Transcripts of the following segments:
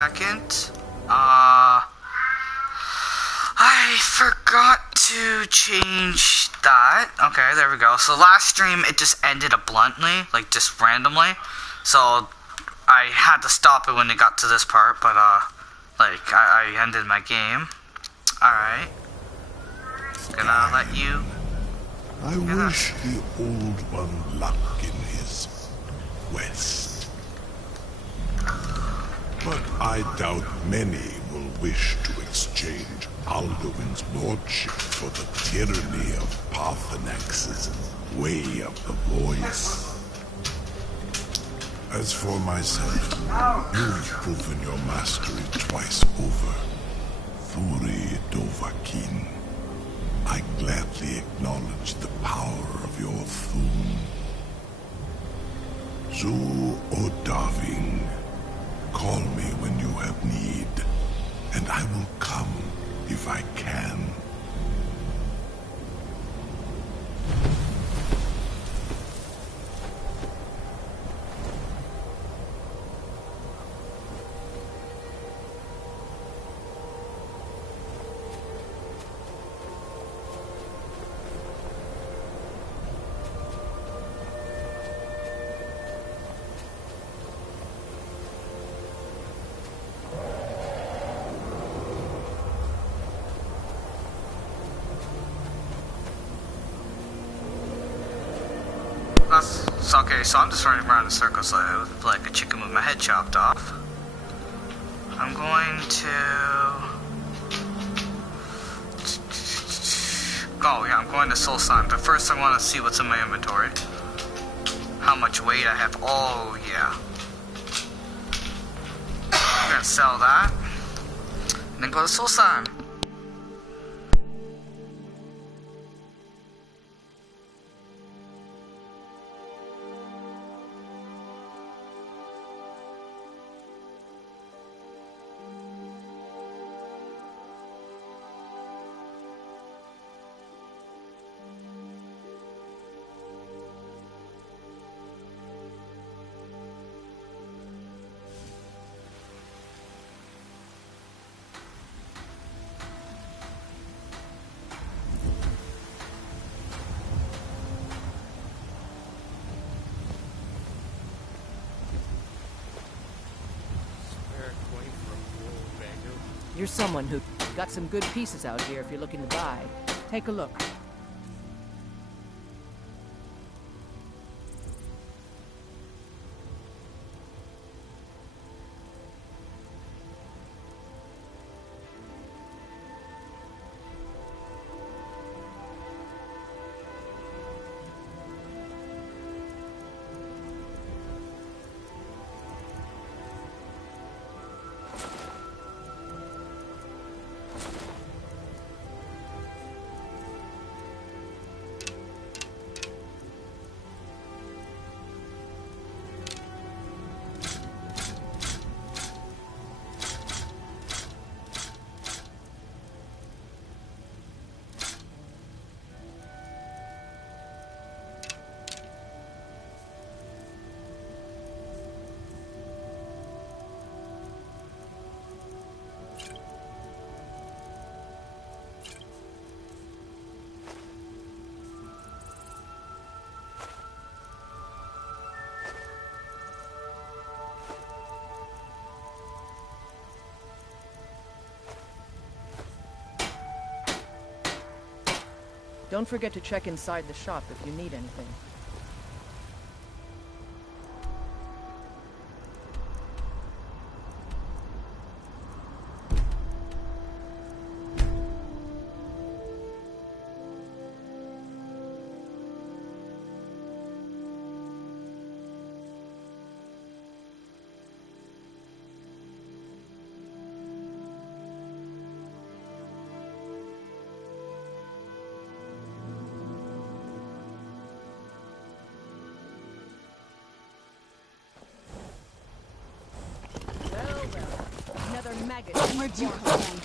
Second. I forgot to change that. Okay, there we go. So last stream it just ended abruptly, like just randomly. So I had to stop it when it got to this part, but like I ended my game. Alright. Gonna let you. I wish the Old One luck in his quest. But I doubt many will wish to exchange Alduin's lordship for the tyranny of Parthenax's way of the voice. As for myself, you've proven your mastery twice over. Thuri Dovahkiin, I gladly acknowledge the power of your Thun. Zu Odaving, call me when you have need, and I will come if I can. Okay, so I'm just running around in circles like a chicken with my head chopped off. I'm going to... Oh yeah, I'm going to solstheim, but first I want to see what's in my inventory. How much weight I have. Oh yeah. I'm gonna sell that. And then go to solstheim. You're someone who got some good pieces out here if you're looking to buy. Take a look. Don't forget to check inside the shop if you need anything. Where'd you come from?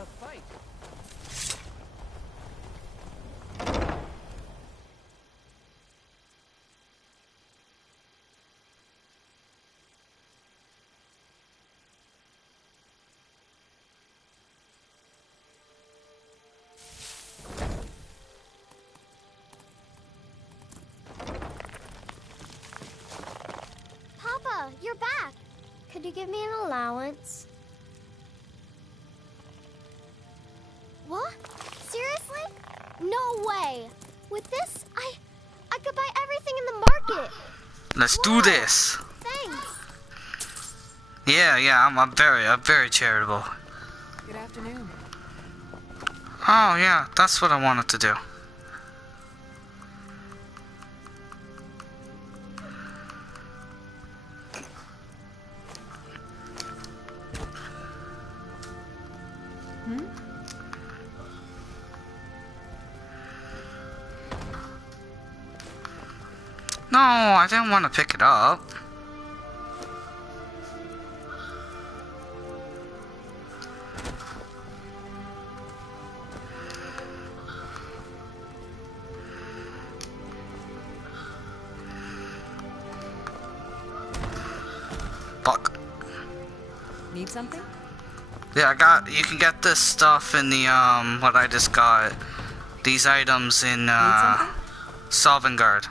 A fight. you're back. Could you give me an allowance? What? Seriously? No way. With this, I could buy everything in the market. Let's do this. Thanks. Yeah, I'm very charitable. Good afternoon. Oh yeah, that's what I wanted to do. No, I didn't want to pick it up. Fuck. Need something? Yeah, you can get this stuff in the, what I just got. These items in, Sovngarde.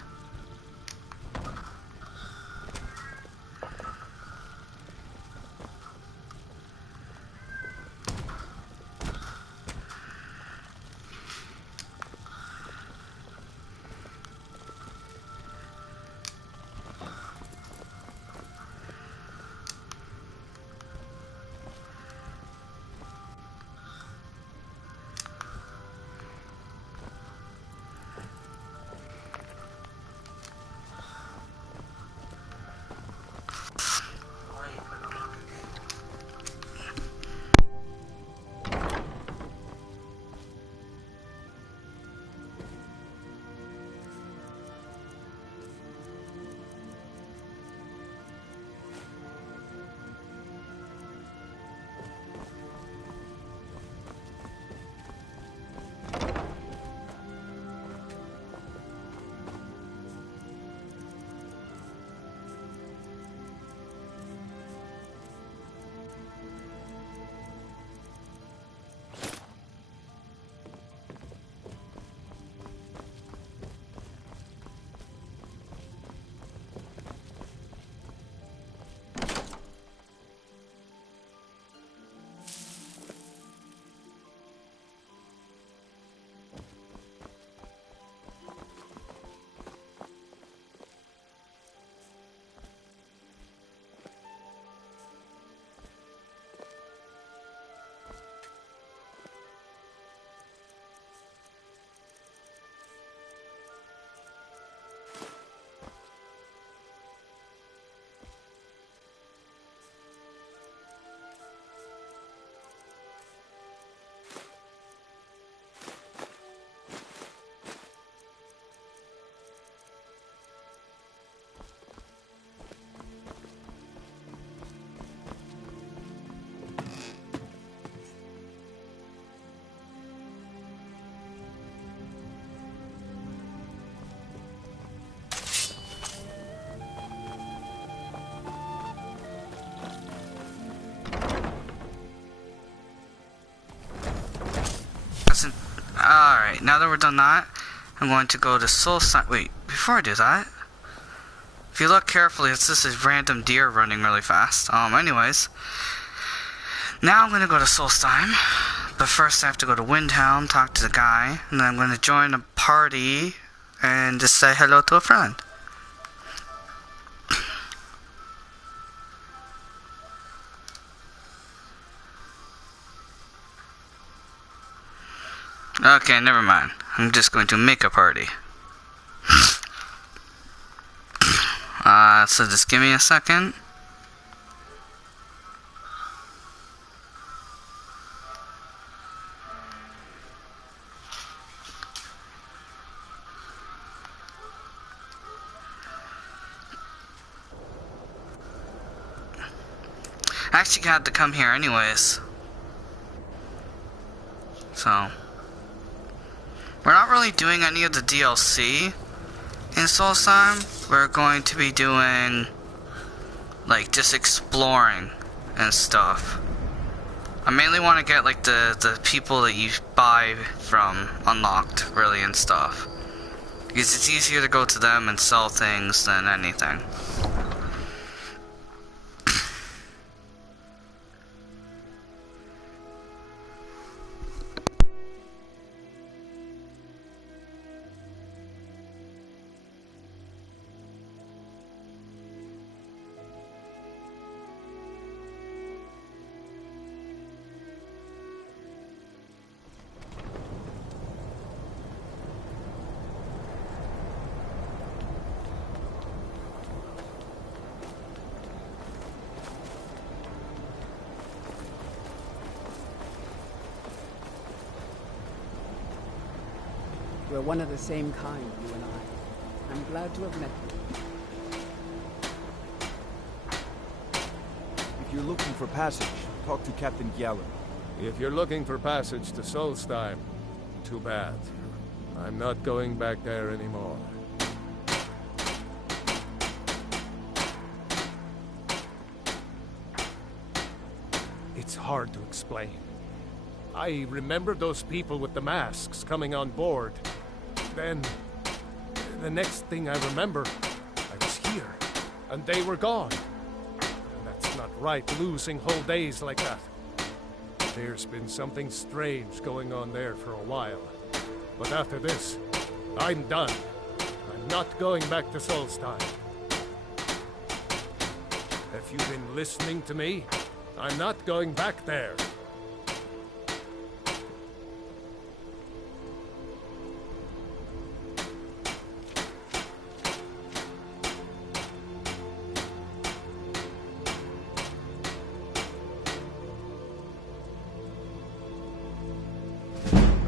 Alright, now that we're done that, I'm going to go to solstheim. Wait, before I do that, if you look carefully, it's just a random deer running really fast. Anyways, now I'm going to go to solstheim, but first I have to go to Windhelm, talk to the guy, and then I'm going to join a party and just say hello to a friend. Okay, never mind. I'm just going to make a party. So just give me a second. I actually had to come here anyways. So we're not really doing any of the DLC in solstheim. We're going to be doing like just exploring and stuff. I mainly want to get like the people that you buy from unlocked really and stuff, because it's easier to go to them and sell things than anything. We're one of the same kind, you and I. I'm glad to have met you. If you're looking for passage, talk to Captain Gallen. If you're looking for passage to Solstheim, too bad. I'm not going back there anymore. It's hard to explain. I remember those people with the masks coming on board. Then, the next thing I remember, I was here, and they were gone. And that's not right, losing whole days like that. There's been something strange going on there for a while. But after this, I'm done. I'm not going back to Solstheim. Have you been listening to me? I'm not going back there.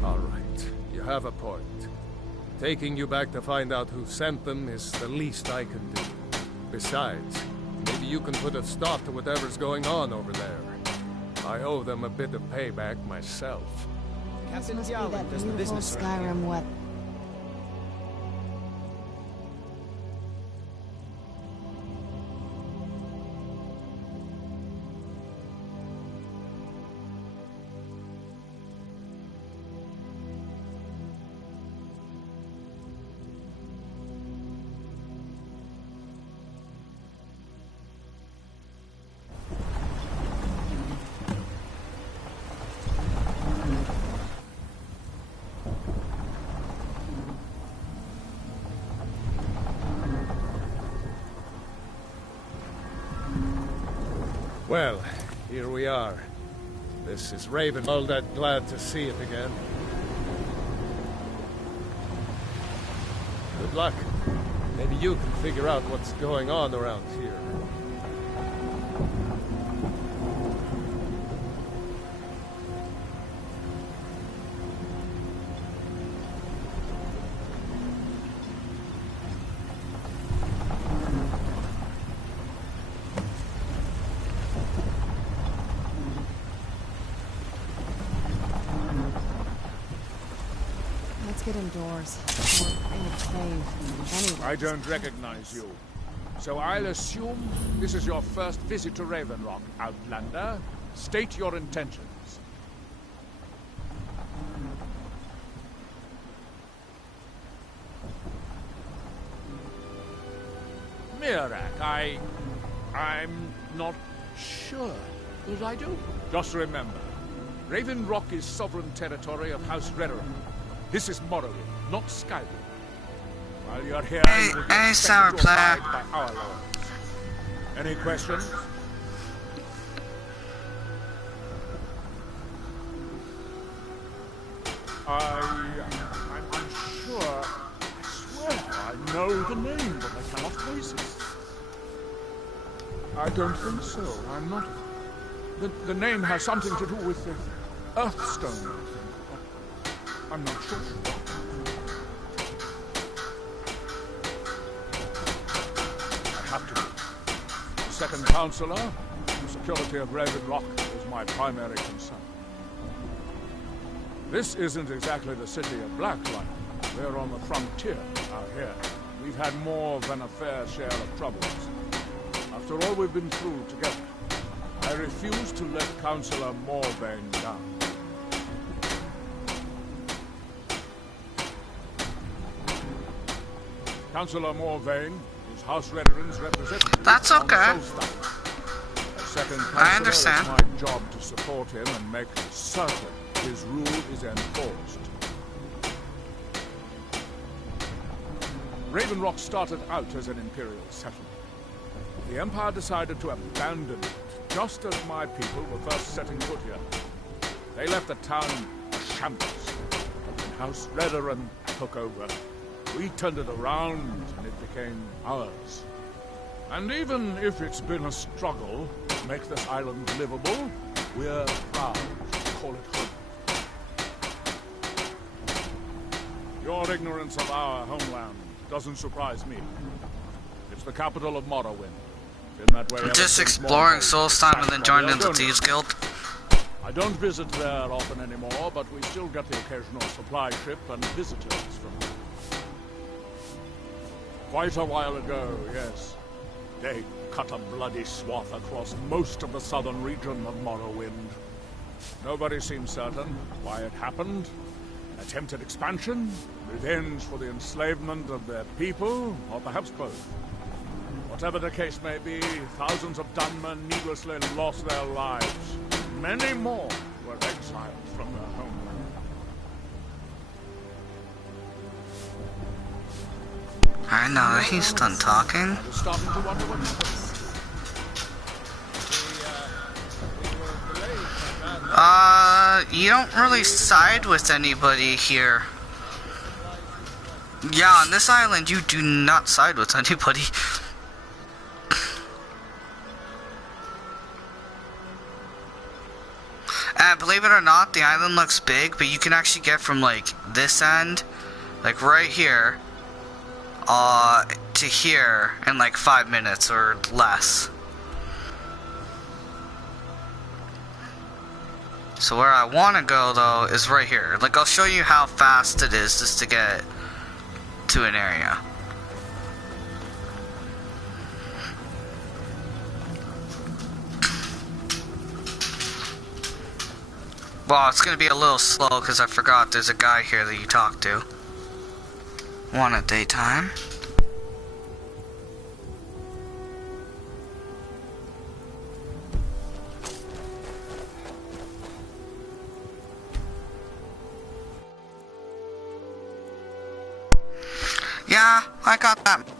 All right, you have a point. Taking you back to find out who sent them is the least I can do. Besides, maybe you can put a stop to whatever's going on over there. I owe them a bit of payback myself. Captain Must be Gallen that does the beautiful business around here. Skyrim weapon. Well, here we are. This is Raven. All that glad to see it again. Good luck. Maybe you can figure out what's going on around here. Let's get indoors. Or in a cave. Anyway. I don't recognize you. So I'll assume this is your first visit to Raven Rock, Outlander. State your intentions. Mirak, I'm not sure that I do. Just remember, Raven Rock is sovereign territory of House Redoran. This is Morrowind, not Skyrim. While you're here, you will be Hey, expected sour to player. abide by our laws. Any questions? I'm unsure. I swear I know the name, but I cannot place it. I don't think so. I'm not. The name has something to do with the Earthstone, I think. But I'm not sure. I have to be. The second counselor, the security of Raven Rock is my primary concern. This isn't exactly the city of Blacklight. We're on the frontier out here. We've had more than a fair share of troubles. After all we've been through together, I refuse to let Councillor Morvain down. Councillor Morvain is House Redoran's representative. That's on okay. Solstheim. As second I councillor, understand. it's my job to support him and make certain his rule is enforced. Raven Rock started out as an imperial settlement. The Empire decided to abandon it just as my people were first setting foot here. They left the town a shambles. But when House Redoran took over, we turned it around and it became ours. And even if it's been a struggle to make this island livable, we're proud to call it home. Your ignorance of our homeland doesn't surprise me. It's the capital of Morrowind. In that way, Just exploring Solstheim and then joining the Thieves Guild. I don't visit there often anymore, but we still get the occasional supply ship and visitors from there. Quite a while ago, yes. They cut a bloody swath across most of the southern region of Morrowind. Nobody seems certain why it happened. An attempted expansion, revenge for the enslavement of their people, or perhaps both. Whatever the case may be, thousands of Dunmen needlessly lost their lives. Many more were exiled from their homeland. I know that he's done talking. I was starting to wonder what happened. You don't really side with anybody here. Yeah, on this island, you do not side with anybody. And believe it or not, the island looks big, but you can actually get from, like, this end, like, right here, to here in, like, 5 minutes or less. So where I want to go, though, is right here. Like, I'll show you how fast it is just to get to an area. Well, it's going to be a little slow because I forgot there's a guy here that you talk to. One at daytime. Yeah, I got that mad.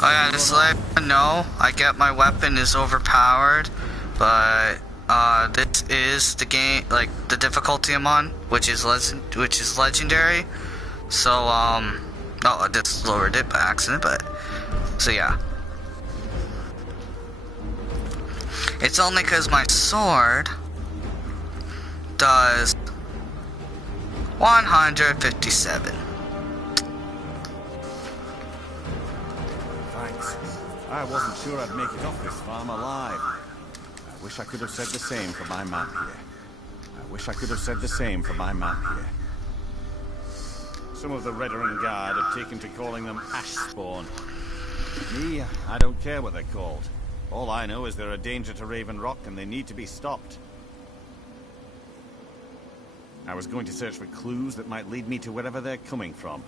Oh yeah, just let you know, I get my weapon is overpowered, but this is the game, like the difficulty I'm on, which is legendary. So oh, I just lowered it by accident, but so yeah. It's only because my sword does 157. I wasn't sure I'd make it off this farm alive. I wish I could have said the same for my man here. Some of the Redoran Guard have taken to calling them Ashspawn. Me, I don't care what they're called. All I know is they're a danger to Raven Rock and they need to be stopped. I was going to search for clues that might lead me to wherever they're coming from.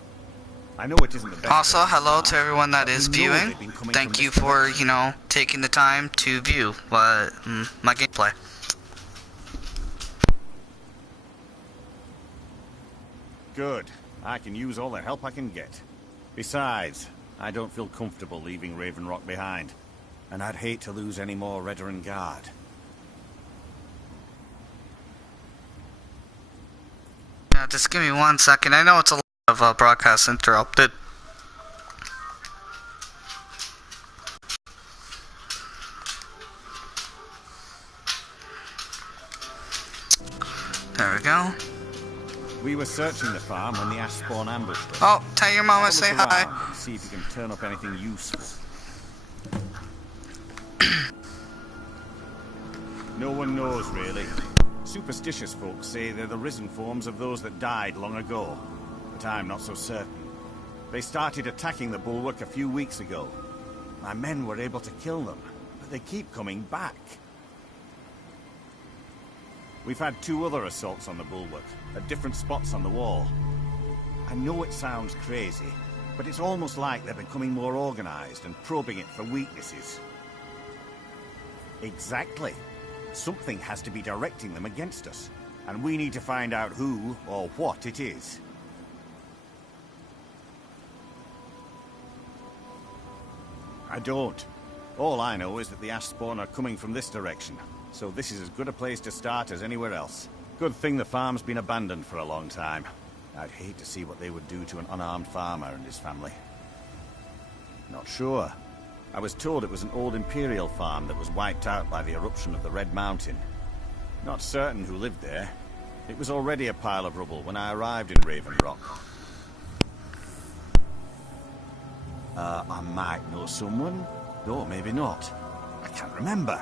I know it isn't the best. Also, hello to everyone that is viewing. Thank you for, you know, taking the time to view my gameplay. Good. I can use all the help I can get. Besides, I don't feel comfortable leaving Raven Rock behind. And I'd hate to lose any more Redoran Guard. Yeah, just give me 1 second. I know it's a lot of broadcast interrupted. There we go. We were searching the farm when the Ashspawn ambushed us. Oh, tell your mama say hi. And see if you can turn up anything useful. No one knows, really. Superstitious folks say they're the risen forms of those that died long ago. But I'm not so certain. They started attacking the bulwark a few weeks ago. My men were able to kill them, but they keep coming back. We've had 2 other assaults on the bulwark, at different spots on the wall. I know it sounds crazy, but it's almost like they're becoming more organized and probing it for weaknesses. Exactly. Something has to be directing them against us, and we need to find out who or what it is. I don't. All I know is that the ash spawn are coming from this direction, so this is as good a place to start as anywhere else. Good thing the farm's been abandoned for a long time. I'd hate to see what they would do to an unarmed farmer and his family. Not sure. I was told it was an old Imperial farm that was wiped out by the eruption of the Red Mountain. Not certain who lived there. It was already a pile of rubble when I arrived in Raven Rock. I might know someone. No, maybe not. I can't remember.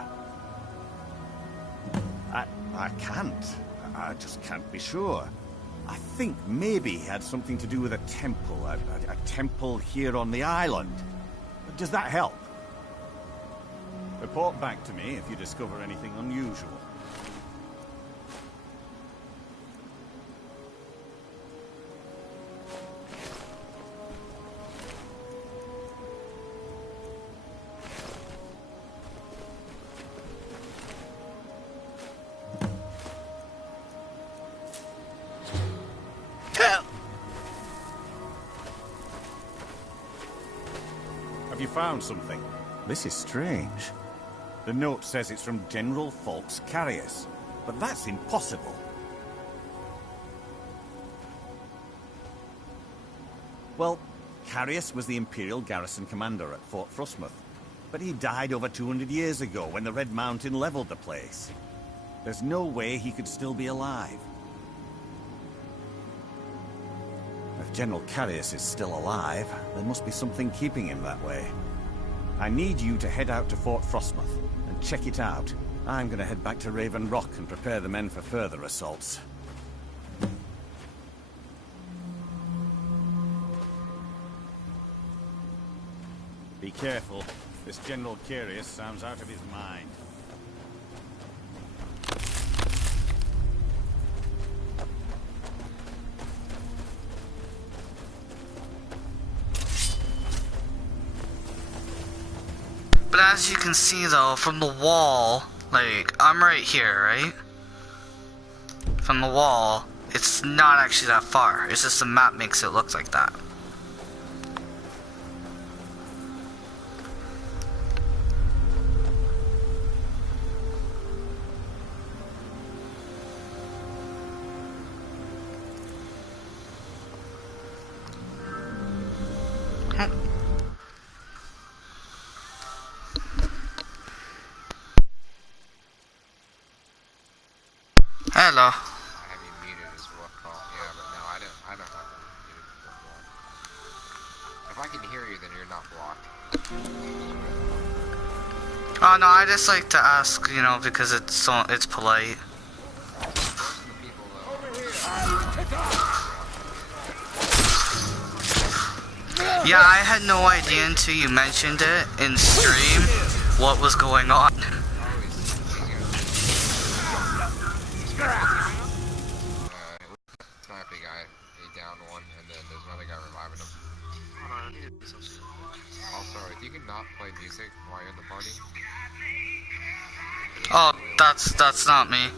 I can't. I just can't be sure. I think maybe he had something to do with a temple. A temple here on the island. Does that help? Report back to me if you discover anything unusual. Have you found something? This is strange. The note says it's from General Falks Carius, but that's impossible. Well, Carius was the Imperial garrison commander at Fort Frostmouth, but he died over 200 years ago when the Red Mountain leveled the place. There's no way he could still be alive. If General Carius is still alive, there must be something keeping him that way. I need you to head out to Fort Frostmouth and check it out. I'm gonna head back to Raven Rock and prepare the men for further assaults. Be careful. This General Carius sounds out of his mind. But as you can see though, from the wall, like, I'm right here, right? From the wall, it's not actually that far. It's just the map makes it look like that. Hello. I have you muted as well. Yeah, but no, I don't have you muted before. If I can hear you, then you're not blocked. Oh no, I just like to ask, you know, because it's polite. Yeah, I had no idea until you mentioned it in stream what was going on. Sniping guy, he downed one, and then there's another guy reviving him. Also, if you can not play music while you're in the party. Oh, that's not me.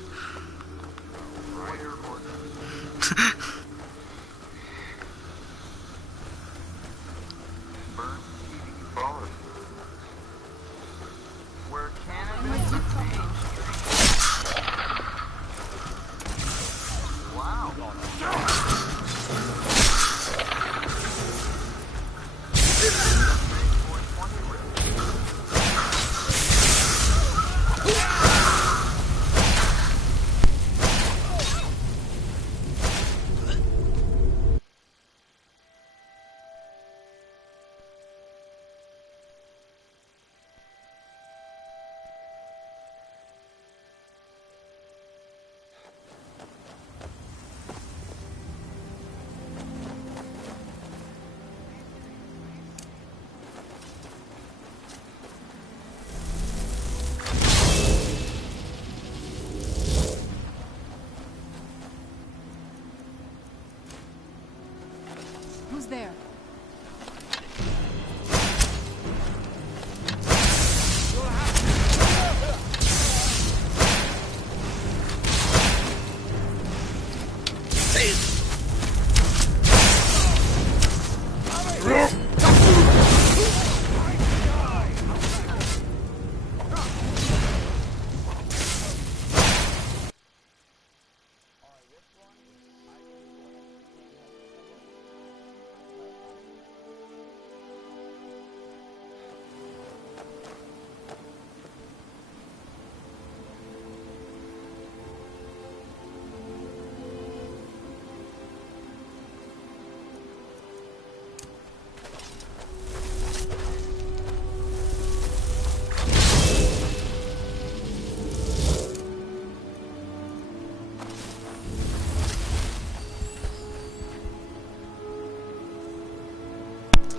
Who's there?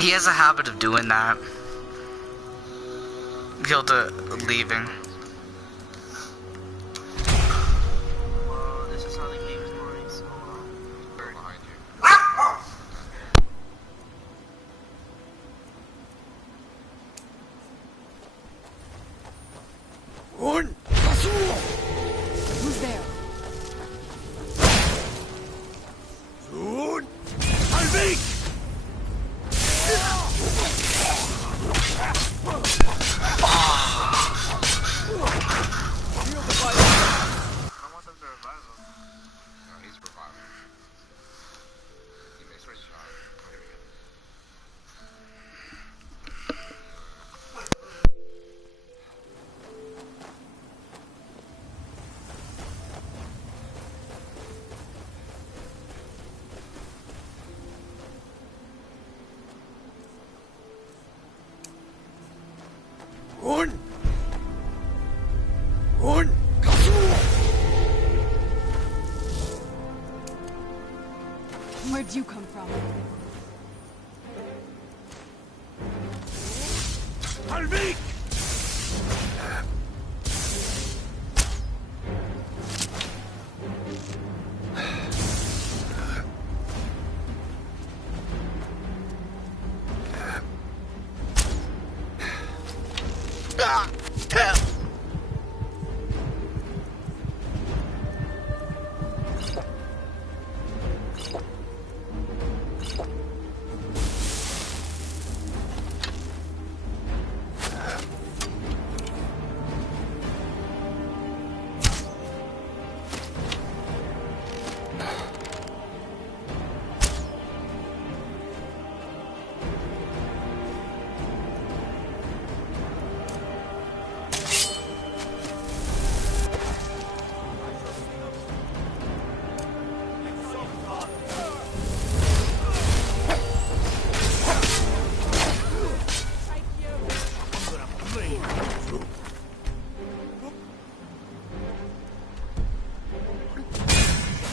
He has a habit of doing that. Gilda leaving. This is how the game's going, so behind you. Who's there? Where'd you come from? Halvik!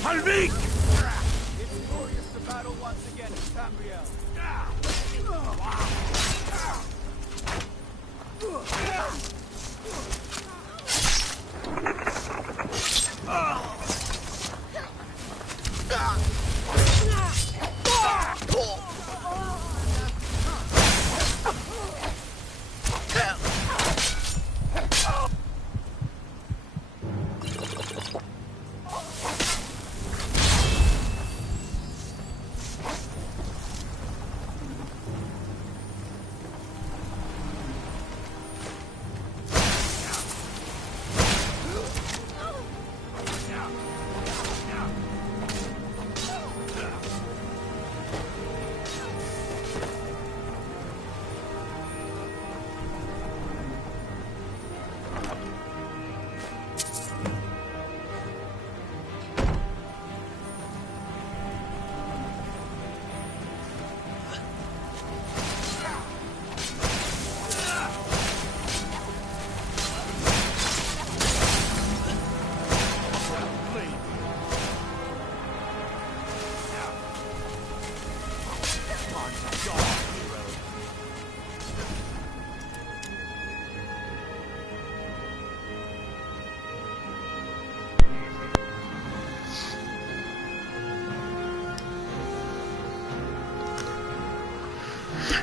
Halvik! It's glorious to battle once again, Tamriel.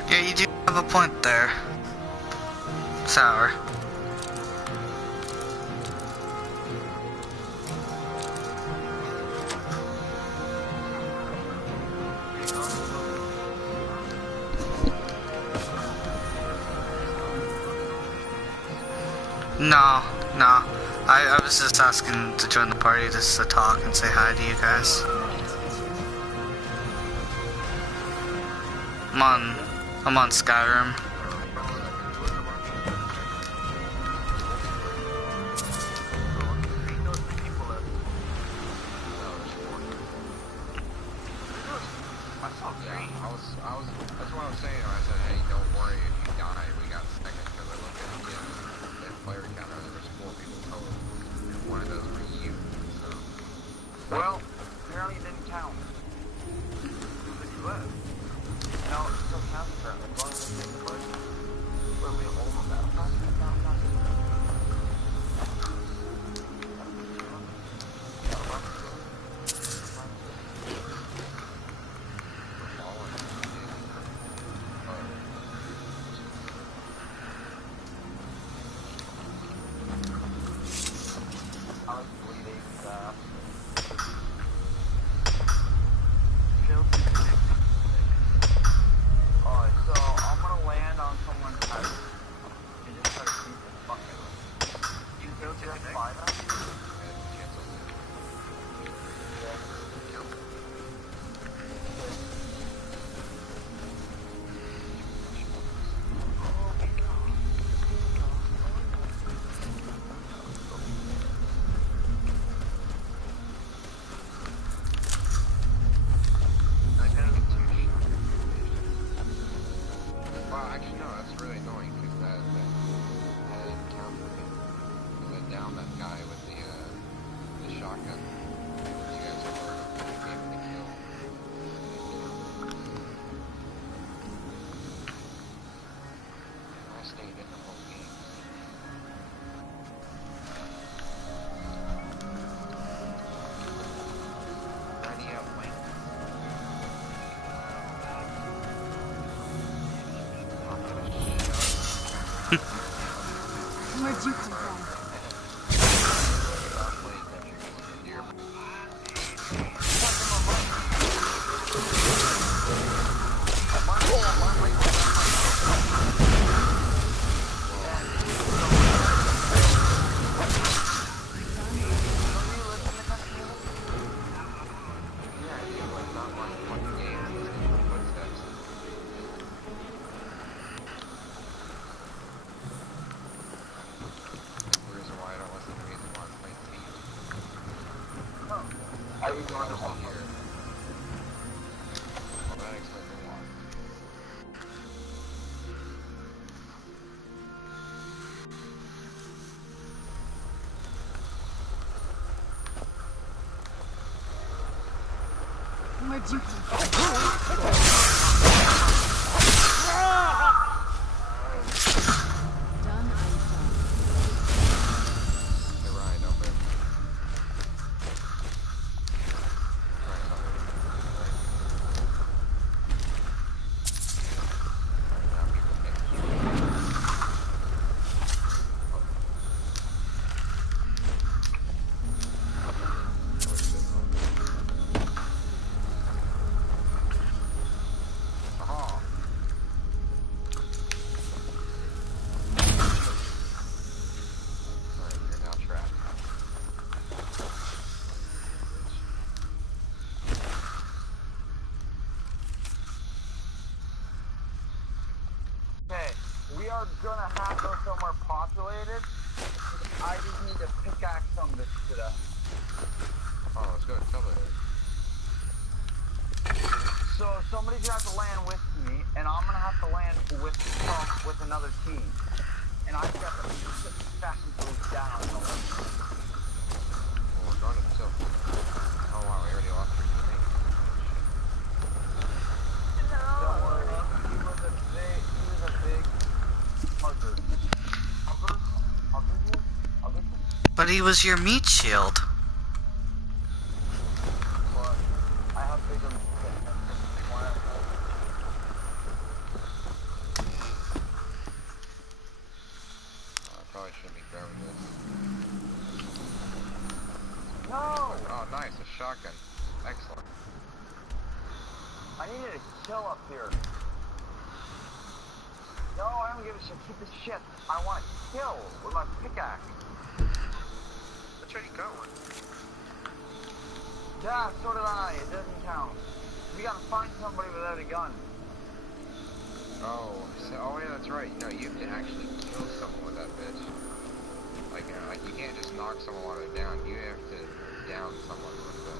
Yeah, you do have a point there, Sour. No. I was just asking to join the party just to talk and say hi to you guys. I'm on Skyrim. That's what I was saying. I said, hey, don't worry if you die. We got second because I looked at the player counter. There was 4 people total. And one of those were you. So. Well, apparently it didn't count. Because you left. No, it still counts apparently. shotgun. You guys have heard of the game of the kill. I stayed in the whole game. Ready up, Wayne. Where'd you come from? Where'd you come from? Done and done. The ride over. We are gonna have to go somewhere populated. I just need to pickaxe some of this shit up. Oh, let's go and tell it. So somebody's gonna have to land with me, and I'm gonna have to land with another team. And I've got to fast and move down. Well, we're going to the silver. Oh wow, we already lost your teammate. Don't worry, he was a big hugger. But he was your meat shield. But I have bigger. I probably shouldn't be grabbing this. No! Oh, nice, a shotgun. Excellent. I needed a kill up here. No, I don't give a shit. Keep this shit. I want to kill with my pickaxe. That's where you going. Yeah, so did I. It doesn't count. We gotta find somebody without a gun. Oh, yeah, that's right. No, you have to actually kill someone with that bitch. Like you can't just knock someone while they're down. You have to down someone with a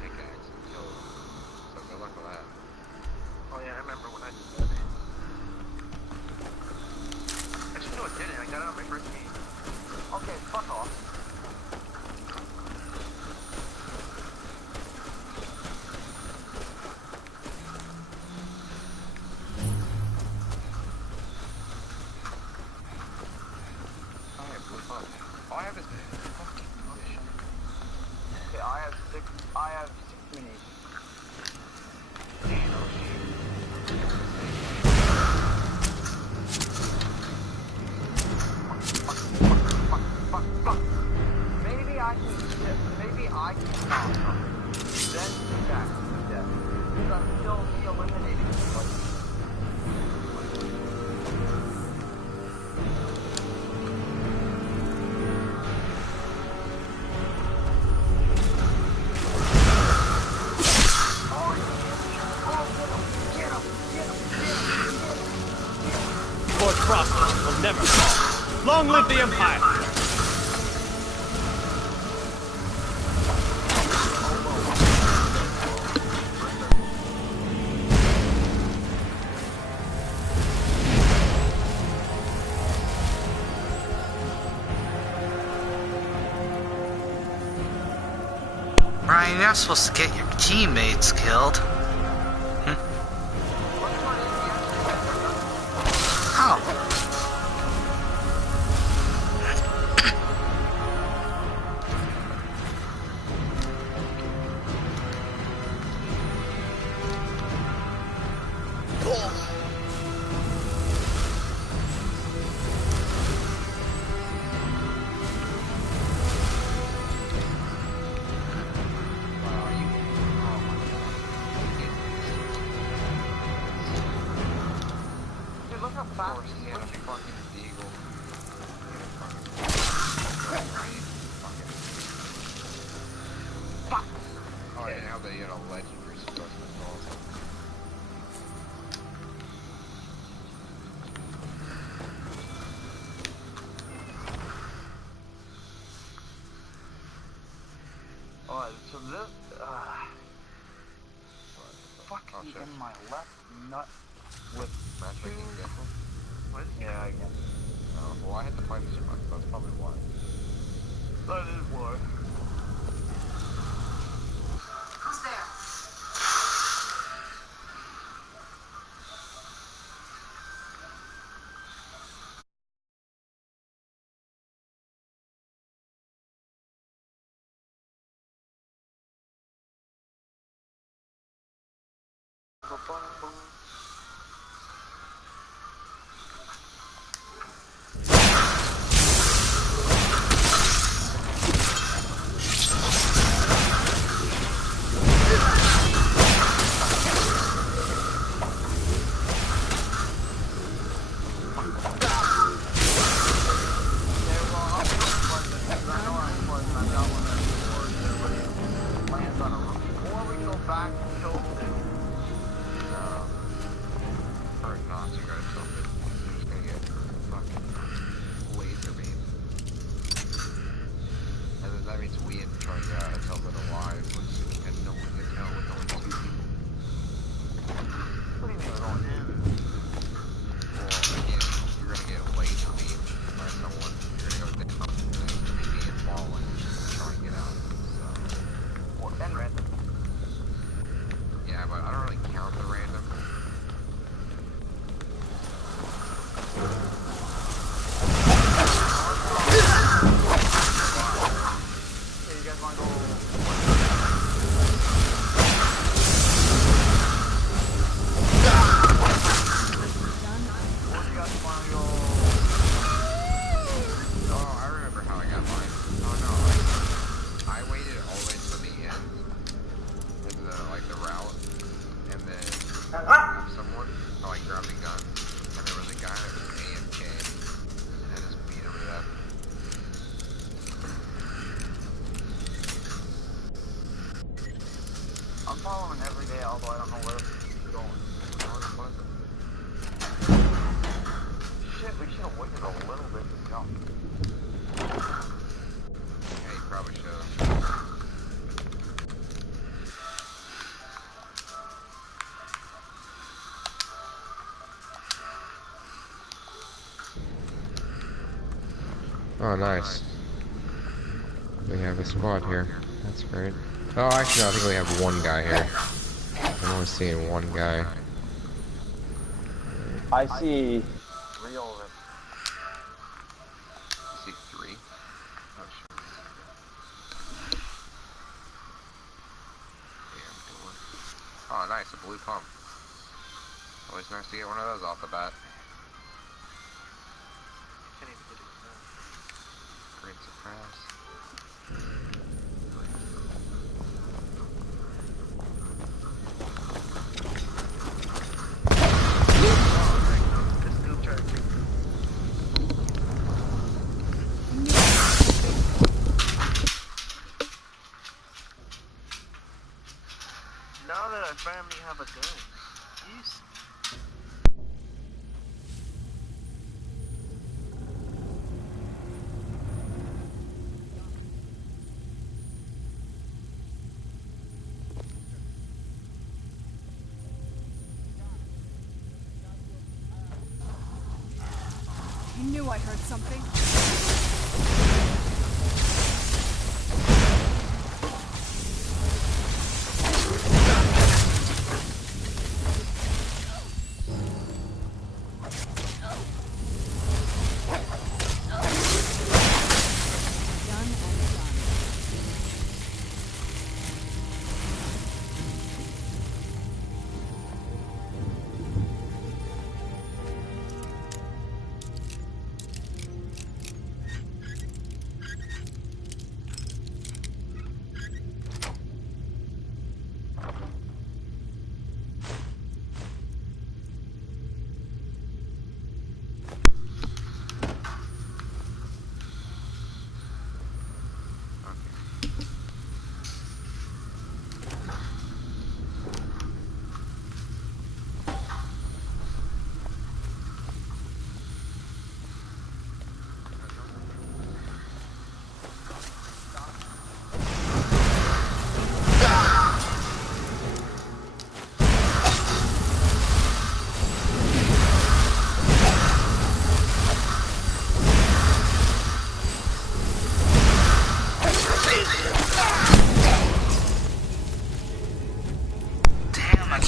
pickaxe and kill them. So good luck with that. Oh yeah, I remember when I did that. Actually, no, I didn't. I got it on my first game. Okay, fuck off. All I have is fucking push. Okay, I have six minis. Damn, Fuck. Maybe I can stop them. Then back to death. Because I'm still eliminating somebody. Lord Frostwolf will never fall. Long live the Empire! Ryan, you're not supposed to get your teammates killed. How? Alright, so this, fucking in my left nut with matchmaking vehicle? Yeah, I guess. Oh, well, I hit the pipe too much, that's probably why. That is why. Who's there? I'm following every day, although I don't know where it's going. Shit, we should have waited a little bit to jump. Yeah, you probably should have. Oh, nice. We have a squad here. That's great. Oh, actually, no, I think we have one guy here. I'm only seeing one guy. I see 3 of it. You see 3? Oh, shit. Yeah, I'm doing. Oh, nice, a blue pump. Always nice to get one of those off the bat. Green suppress. Now that I finally have a gun, yes. I knew I heard something.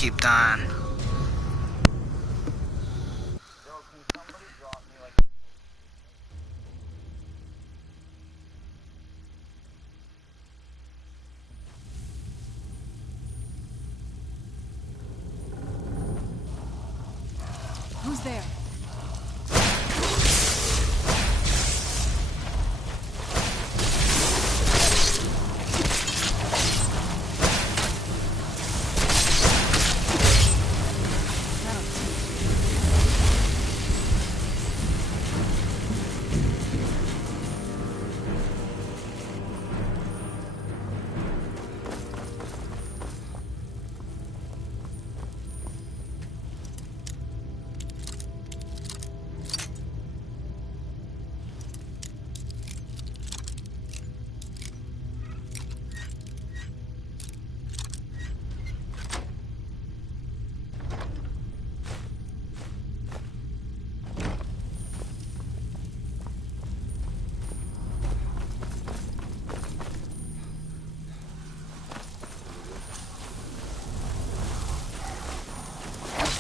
keep dying. Who's there?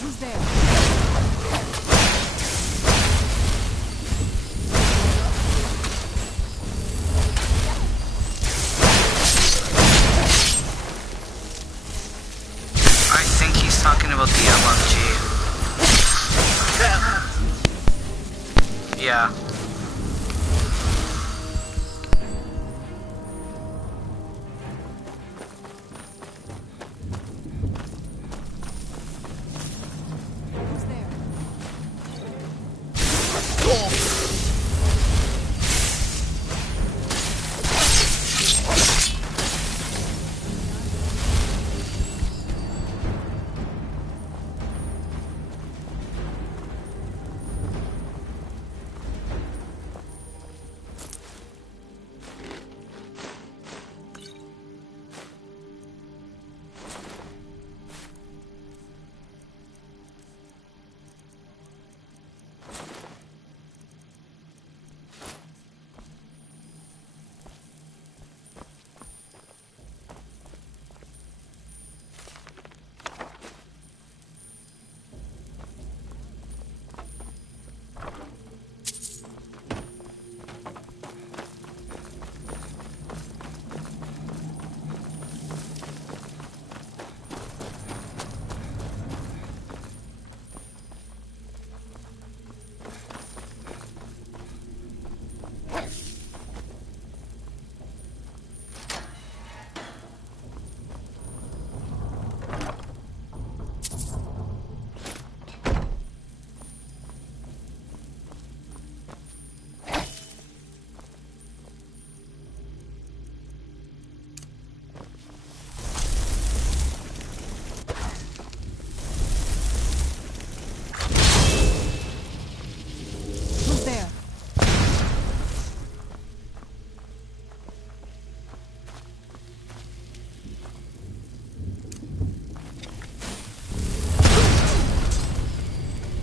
Who's there? I think he's talking about the LMG. Yeah. Who's there? Who's there?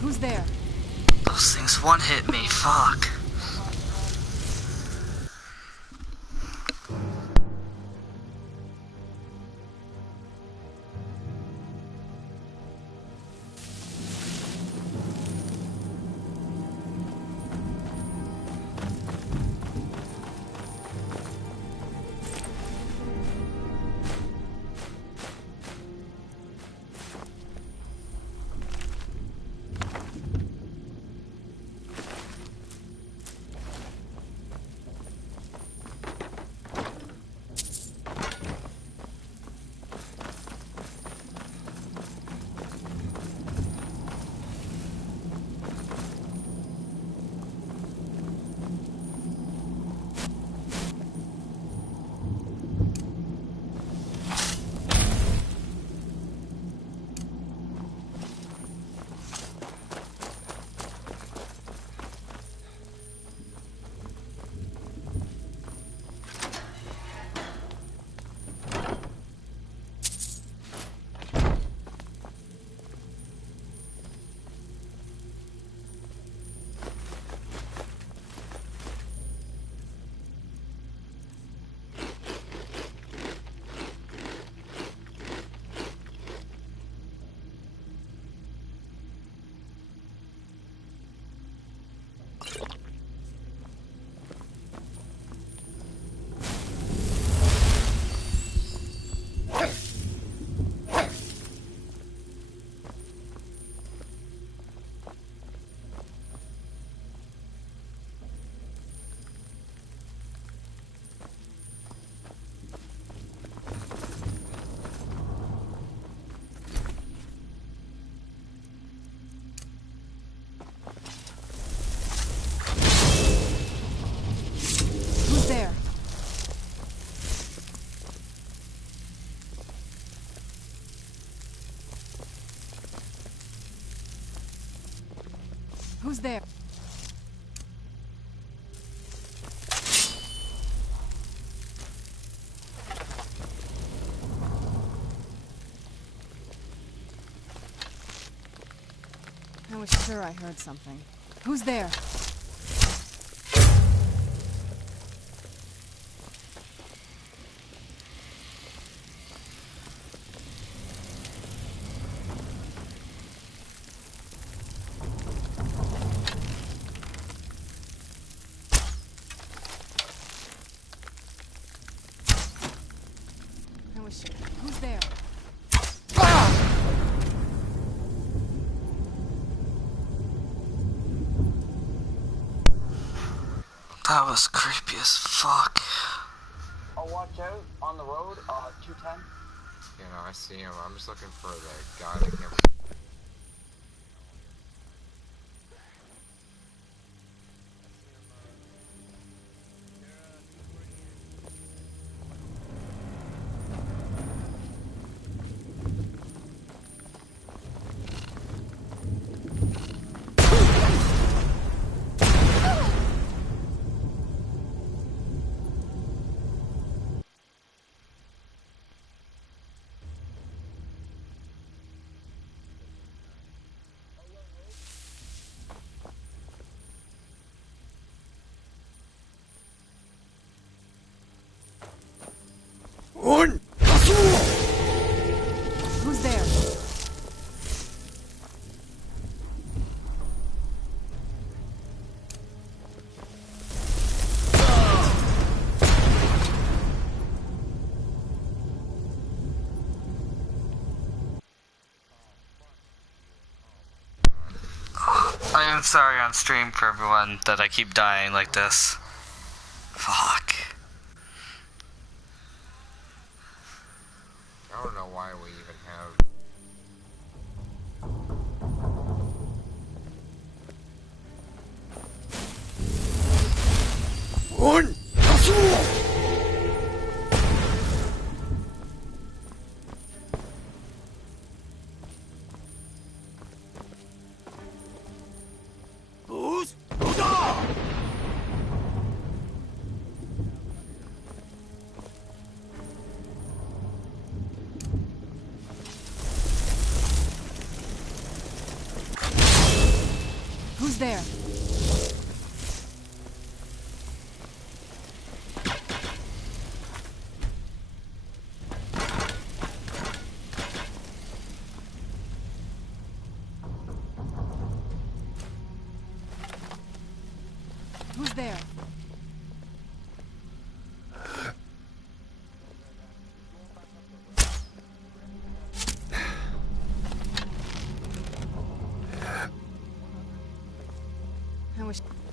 Who's there? Those things one hit me. Fuck. Who's there? I was sure I heard something. Who's there? Who's there? That was creepy as fuck. Oh, watch out on the road, 210. You know, I see him. I'm just looking for the guy that can't. Who's there? I am sorry on stream for everyone that I keep dying like this. Fuck. I don't know why we even have. Who's there? Who's there?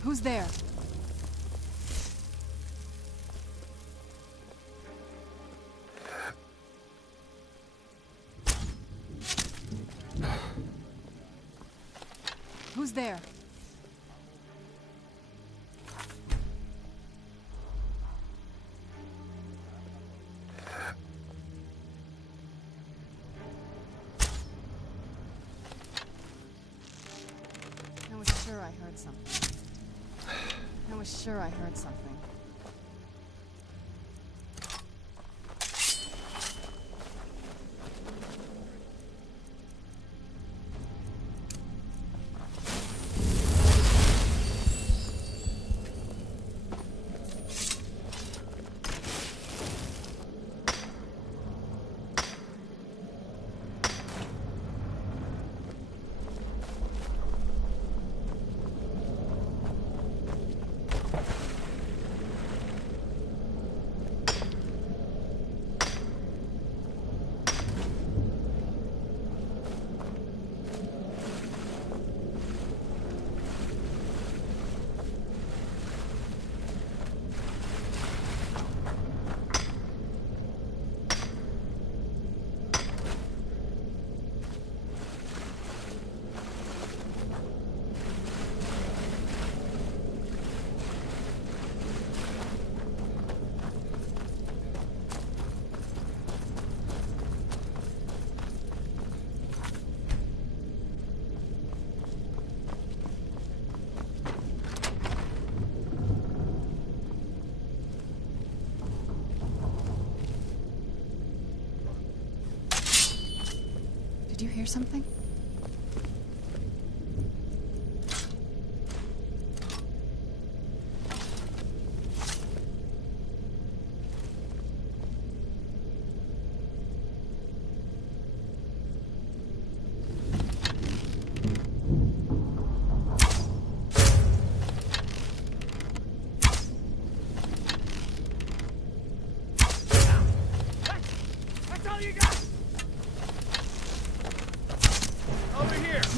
Who's there? Who's there? I was sure I heard something. I was sure I heard something. Did you hear something?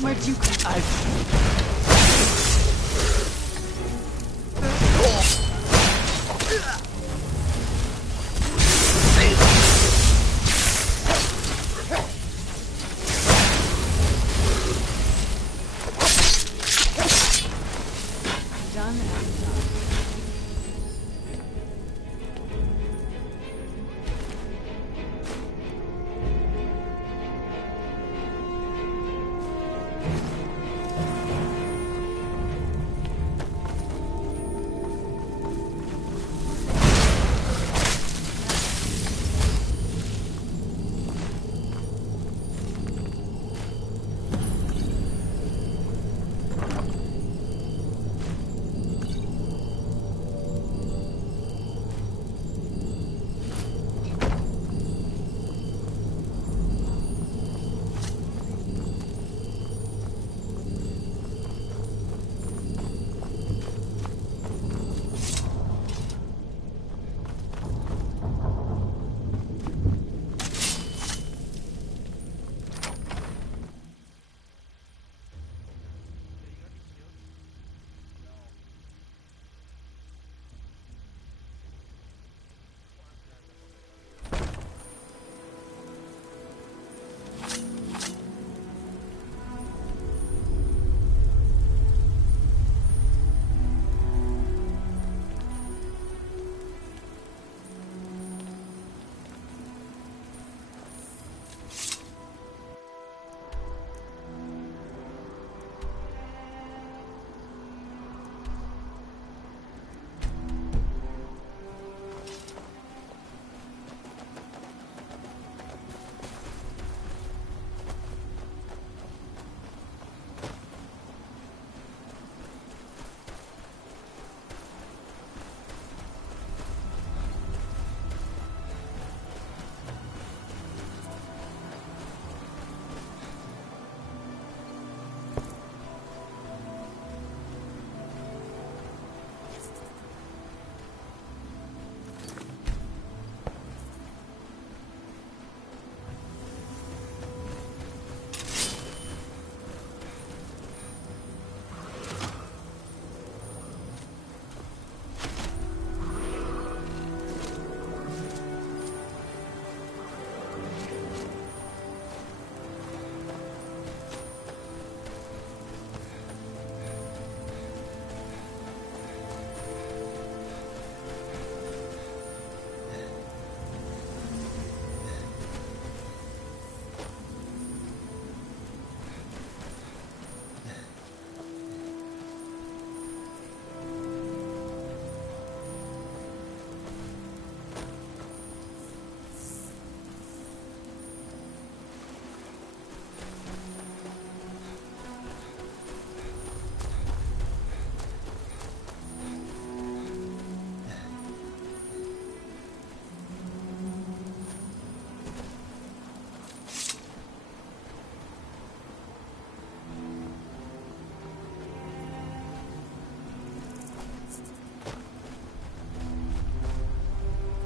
Where'd you come? Done and done.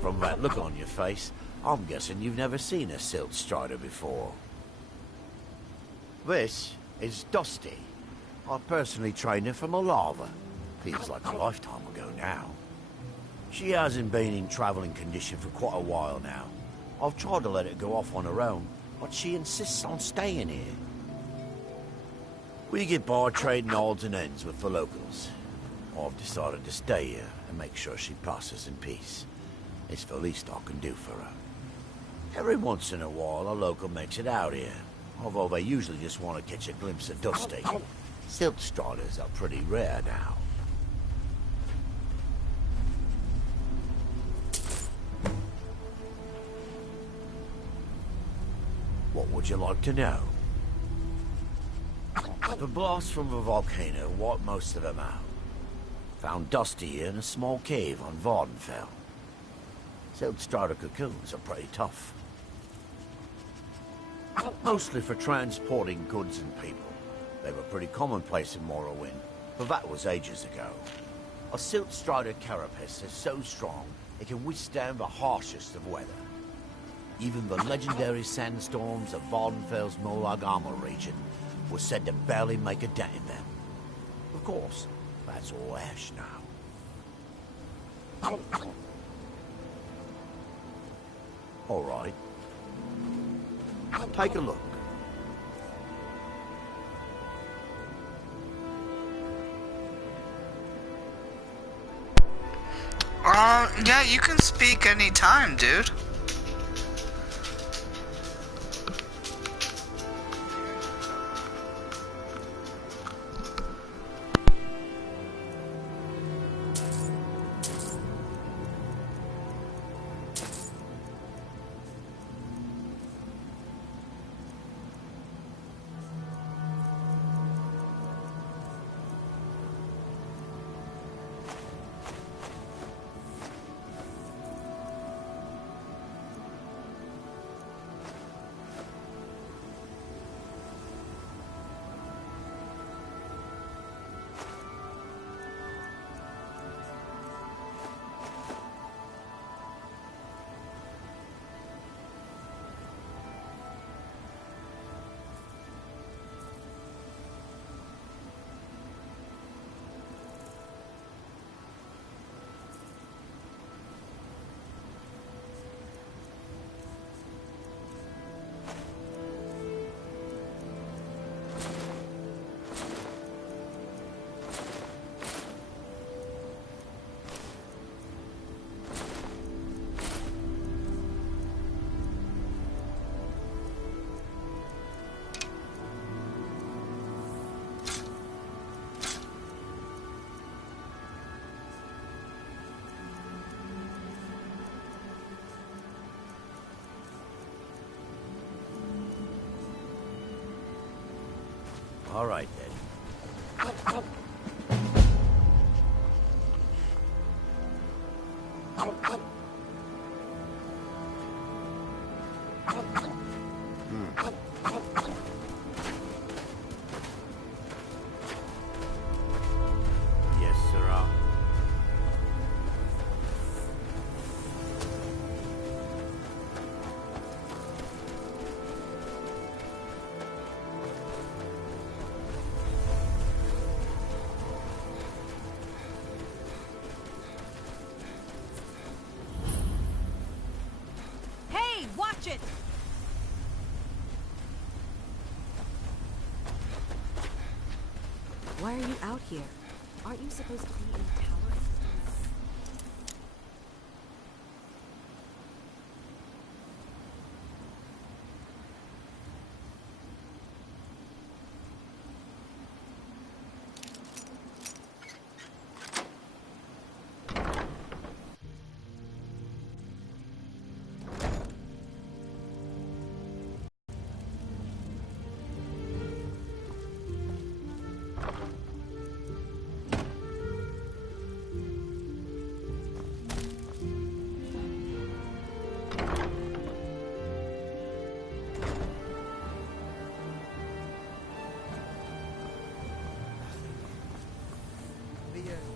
From that look on your face, I'm guessing you've never seen a silt strider before. This is Dusty. I personally trained her from a lava. Feels like a lifetime ago now. She hasn't been in traveling condition for quite a while now. I've tried to let her go off on her own, but she insists on staying here. We get by trading odds and ends with the locals. I've decided to stay here and make sure she passes in peace. It's the least I can do for her. Every once in a while, a local makes it out here, although they usually just want to catch a glimpse of Dusty. Silt striders are pretty rare now. What would you like to know? The blast from the volcano wiped most of them out. Found Dusty here in a small cave on Vardenfell. Silk strider cocoons are pretty tough. Mostly for transporting goods and people. They were pretty commonplace in Morrowind, but that was ages ago. A silk strider carapace is so strong it can withstand the harshest of weather. Even the legendary sandstorms of Vardenfell's Molag Armor region were said to barely make a dent in them. Of course, that's all ash now. All right. Take a look. Yeah, you can speak anytime, dude. All right, then. Yes, sirrah. Hey, watch it! Why are you out here? Aren't you supposed to be in the tower?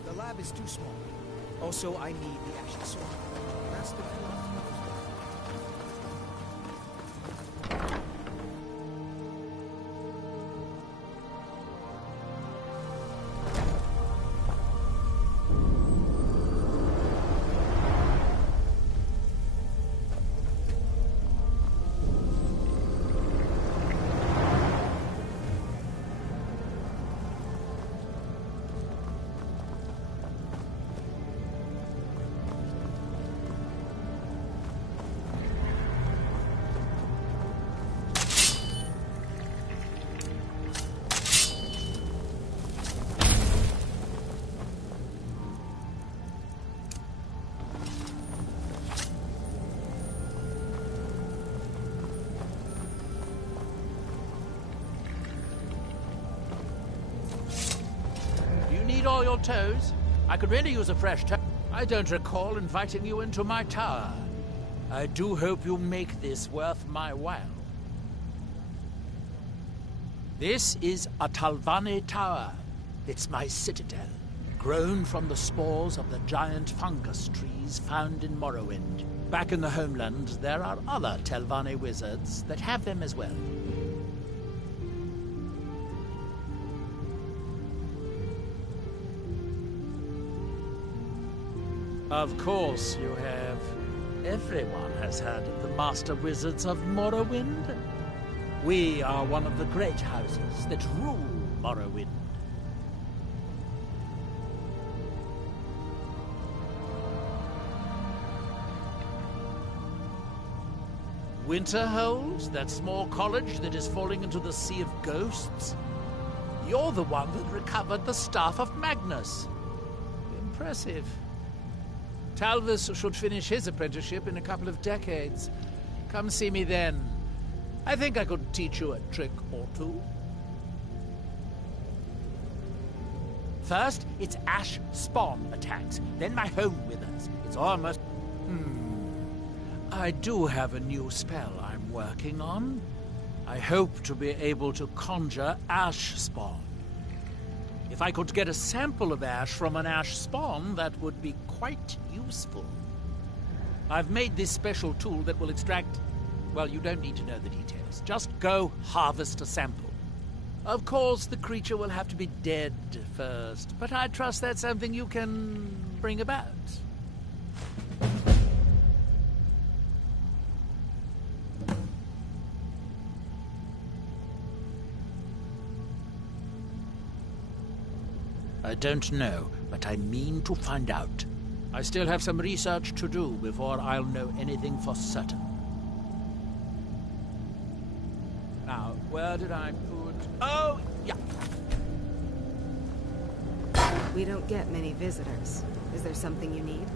The lab is too small. Also, I need the action sword. That's the your toes? I could really use a fresh toe. I don't recall inviting you into my tower. I do hope you make this worth my while. This is a Talvane tower. It's my citadel, grown from the spores of the giant fungus trees found in Morrowind. Back in the homeland, there are other Telvanni wizards that have them as well. Of course you have. Everyone has heard of the Master Wizards of Morrowind. We are one of the great houses that rule Morrowind. Winterhold, that small college that is falling into the Sea of Ghosts? You're the one that recovered the Staff of Magnus. Impressive. Talvis should finish his apprenticeship in a couple of decades. Come see me then. I think I could teach you a trick or two. First, it's ash spawn attacks, then my home withers. It's almost... I do have a new spell I'm working on. I hope to be able to conjure ash spawn. If I could get a sample of ash from an ash spawn, that would be quite useful. I've made this special tool that will extract... Well, you don't need to know the details. Just go harvest a sample. Of course, the creature will have to be dead first, but I trust that's something you can bring about. I don't know, but I mean to find out. I still have some research to do before I'll know anything for certain. Now, where did I put... Oh, yeah. We don't get many visitors. Is there something you need?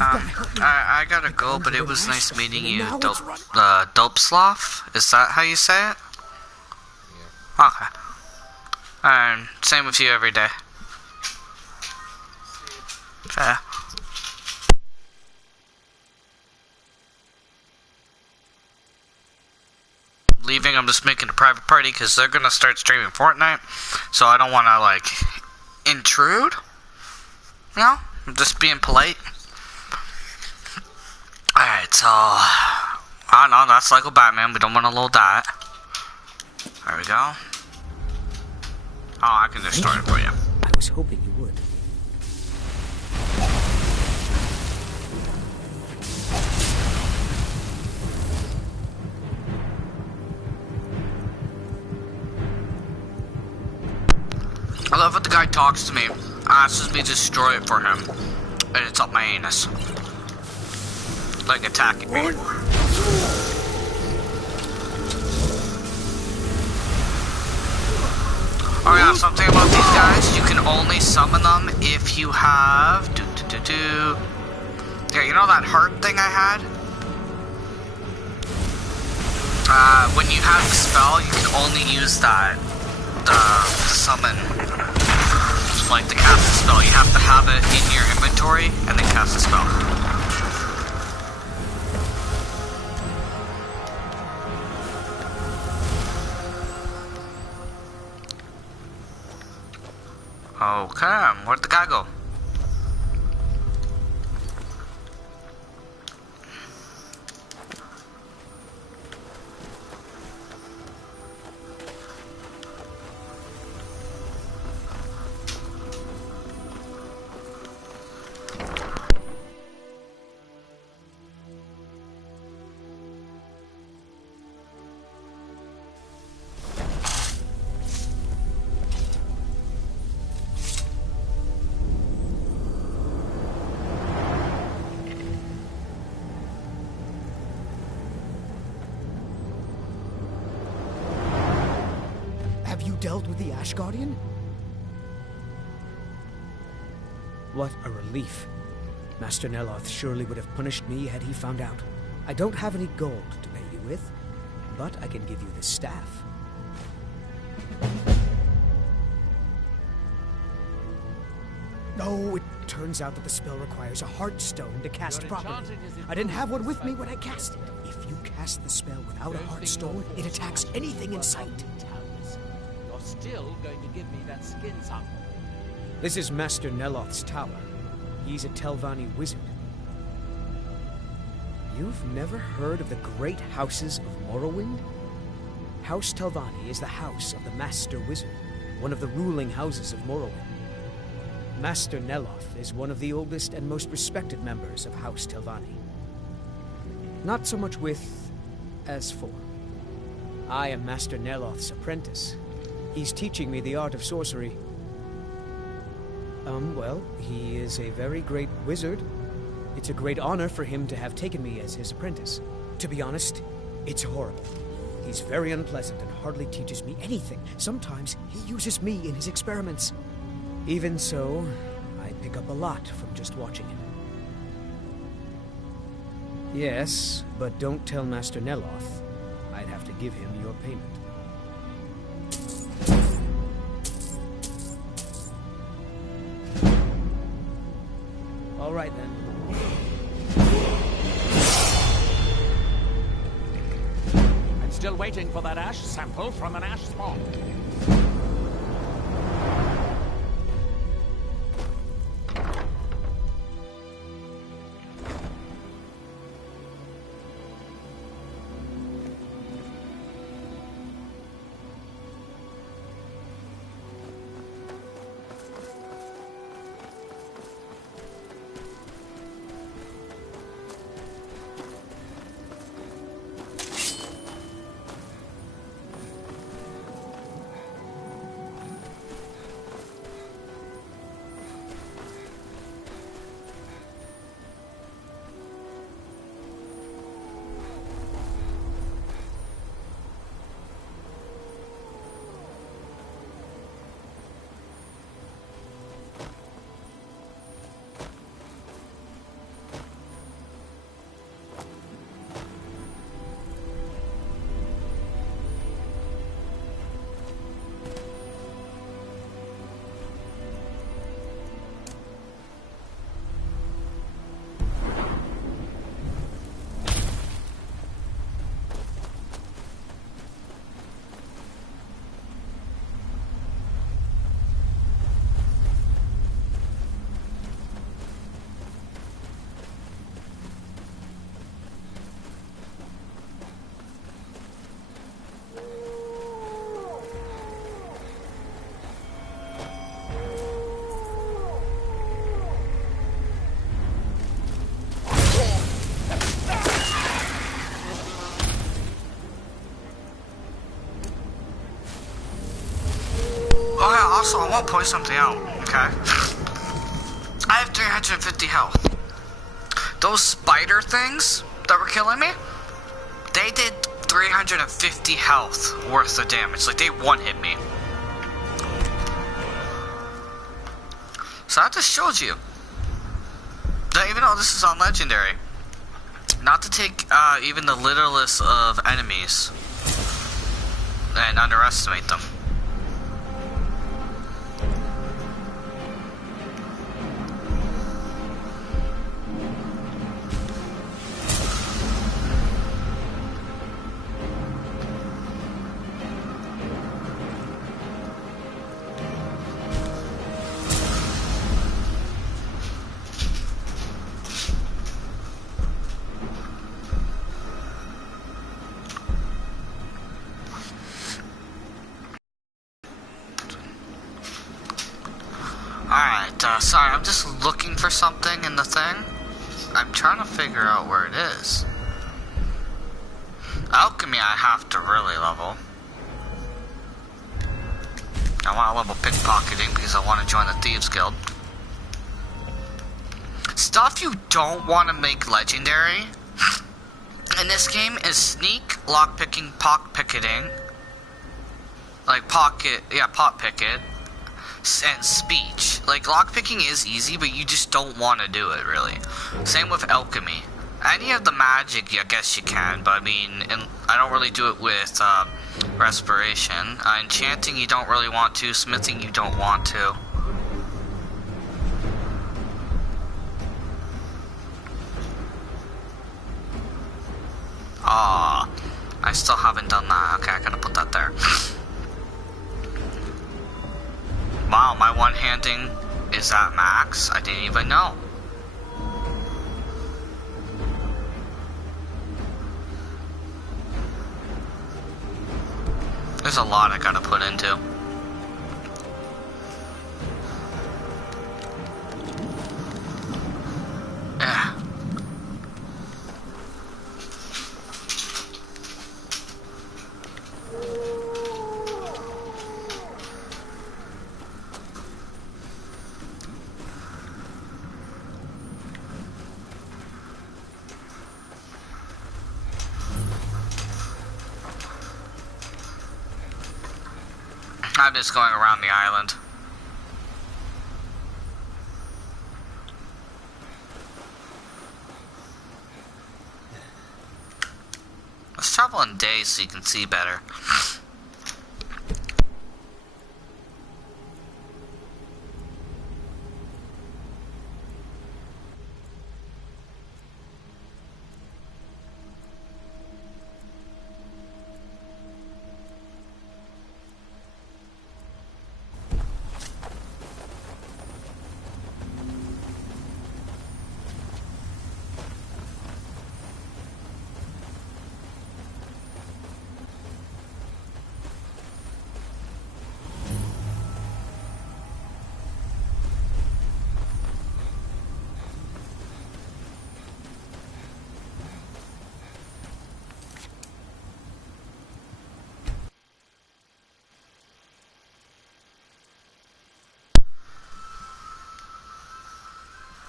I gotta go, but it was nice meeting you, Dope Sloth? Is that how you say it? Yeah. Okay. And same with you every day. Fair. Leaving, I'm just making a private party because they're gonna start streaming Fortnite, so I don't wanna, like, intrude. You know? I'm just being polite. Alright, so... I don't know, that's Lego Batman. We don't want to load that. There we go. Oh, I can just store it for you. I was hoping you would. I love what the guy talks to me, asks me to destroy it for him, and it's up my anus. Like attacking me. Oh yeah, something about these guys, you can only summon them if you have... Yeah, you know that heart thing I had? When you have a spell, you can only use that, summon. Like to cast a spell, you have to have it in your inventory, and then cast a spell. Okay, where'd the guy go? dealt with the Ash Guardian? What a relief. Master Neloth surely would have punished me had he found out. I don't have any gold to pay you with, but I can give you this staff. Oh, it turns out that the spell requires a heart stone to cast properly. I didn't have one with me when I cast it. If you cast the spell without a heart stone, it attacks anything in sight. You're still going to give me that skin sample. This is Master Neloth's tower. He's a Telvanni wizard. You've never heard of the great houses of Morrowind? House Telvanni is the house of the Master Wizard, one of the ruling houses of Morrowind. Master Neloth is one of the oldest and most respected members of House Telvanni. Not so much with as for. I am Master Neloth's apprentice. He's teaching me the art of sorcery. Well, he is a very great wizard. It's a great honor for him to have taken me as his apprentice. To be honest, it's horrible. He's very unpleasant and hardly teaches me anything. Sometimes he uses me in his experiments. Even so, I pick up a lot from just watching him. Yes, but don't tell Master Neloth. I'd have to give him your payment. All right, then. I'm still waiting for that ash sample from an ash spawn. Also, I want to point something out, okay? I have 350 health. Those spider things that were killing me, they did 350 health worth of damage. Like, they one-hit me. So that just shows you that even though this is on Legendary, not to take even the littlest of enemies and underestimate them. Sorry, I'm just looking for something in the thing. I'm trying to figure out where it is. Alchemy I have to really level. I want to level pickpocketing because I want to join the Thieves Guild. Stuff you don't want to make legendary in this game is sneak, lockpicking, pockpicketing, Like pot picket, and speech. Like lockpicking is easy, but you just don't want to do it really. Same with alchemy. Any of the magic, I guess you can, but I mean, I don't really do it with respiration. Enchanting, you don't really want to. Smithing, you don't want to. Ah, I still haven't done that. Okay, I gotta put that there. Wow, my one-handing is at max. I didn't even know. There's a lot I gotta put into. Yeah. I'm just going around the island. Let's travel in days so you can see better.